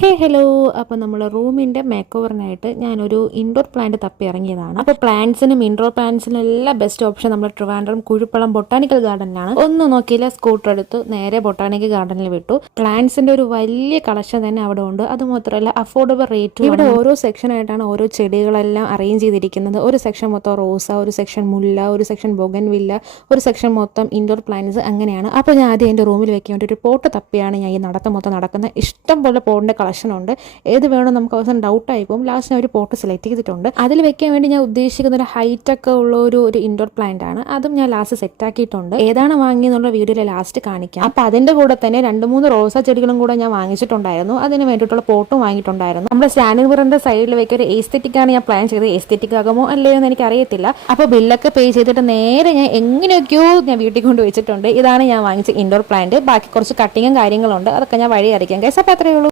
Hello. അപ്പോൾ നമ്മൾ റൂമിൻ്റെ മേക്ക് ഓവറിനായിട്ട് ഞാനൊരു ഇൻഡോർ പ്ലാന്റ് തപ്പി ഇറങ്ങിയതാണ്. അപ്പോൾ പ്ലാന്റ്സിനും ഇൻഡോർ പ്ലാന്റ്സിനും എല്ലാം ബെസ്റ്റ് ഓപ്ഷൻ നമ്മൾ ട്രിവാൻഡ്രം കുഴിപ്പളം ബൊട്ടാണിക്കൽ ഗാർഡനിലാണ്. ഒന്നും നോക്കിയില്ല, സ്കൂട്ടർ എടുത്തു നേരെ ബൊട്ടാണിക്കൽ ഗാർഡനിൽ വിട്ടു. പ്ലാന്റ്സിൻ്റെ ഒരു വലിയ കളക്ഷൻ തന്നെ അവിടെ ഉണ്ട്. അതുമാത്രമല്ല അഫോർഡബിൾ റേറ്റും. ഇവിടെ ഓരോ സെക്ഷനായിട്ടാണ് ഓരോ ചെടികളെല്ലാം അറേഞ്ച് ചെയ്തിരിക്കുന്നത്. ഒരു സെക്ഷൻ മൊത്തം റോസ, ഒരു സെക്ഷൻ മുല്ല, ഒരു സെക്ഷൻ ബൊഗൻവില്ല, ഒരു സെക്ഷൻ മൊത്തം ഇൻഡോർ പ്ലാന്റ്സ്, അങ്ങനെയാണ്. അപ്പോൾ ഞാൻ ആദ്യം എൻ്റെ റൂമിൽ വെക്കാൻ വേണ്ടി ഒരു പോട്ട് തപ്പിയാണ് ഞാൻ ഈ നടത്തം മൊത്തം നടക്കുന്നത്. ഇഷ്ടം പോലെ പോട്ടിൻ്റെ കളക്ഷൻ ഉണ്ട്. ഏത് വേണം നമുക്ക് അവസാനം ഡൗട്ടായി പോകും. ലാസ്റ്റ് ഞാൻ ഒരു പോട്ട് സെലക്ട് ചെയ്തിട്ടുണ്ട്. അതിൽ വെക്കാൻ വേണ്ടി ഞാൻ ഉദ്ദേശിക്കുന്ന ഒരു ഹൈറ്റ് ഒക്കെ ഉള്ള ഒരു ഇൻഡോർ പ്ലാന്റ് ആണ്. അതും ഞാൻ ലാസ്റ്റ് സെറ്റ് ആക്കിയിട്ടുണ്ട്. ഏതാണ് വാങ്ങിയെന്നുള്ള വീഡിയോയിൽ ലാസ്റ്റ് കാണിക്കാം. അപ്പോൾ അതിൻ്റെ കൂടെ തന്നെ 2-3 റോസാ ചെടികളും കൂടെ ഞാൻ വാങ്ങിച്ചിട്ടുണ്ടായിരുന്നു. അതിന് വേണ്ടിയിട്ടുള്ള പോട്ടും വാങ്ങിയിട്ടുണ്ടായിരുന്നു. നമ്മുടെ സ്റ്റാൻഡിംഗ് മിററിന്റെ സൈഡിൽ വെക്കുക ഒരു എസ്തെറ്റിക് ആണ് ഞാൻ പ്ലാൻ ചെയ്തത്. എസ്തെറ്റിക് ആകുമോ അല്ലയോ എന്ന് എനിക്ക് അറിയത്തില്ല. അപ്പോൾ ബില്ലൊക്കെ പേ ചെയ്തിട്ട് നേരെ ഞാൻ എങ്ങനെയൊക്കെയോ ഞാൻ വീട്ടിൽ കൊണ്ട് വെച്ചിട്ടുണ്ട്. ഇതാണ് ഞാൻ വാങ്ങിച്ച ഇൻഡോർ പ്ലാന്റ്. ബാക്കി കുറച്ച് കട്ടിങ്ങും കാര്യങ്ങളുണ്ട്, അതൊക്കെ ഞാൻ വഴി അറിയിക്കാം. ഗൈസ്, അപ്പോൾ അത്രയേ ഉള്ളൂ.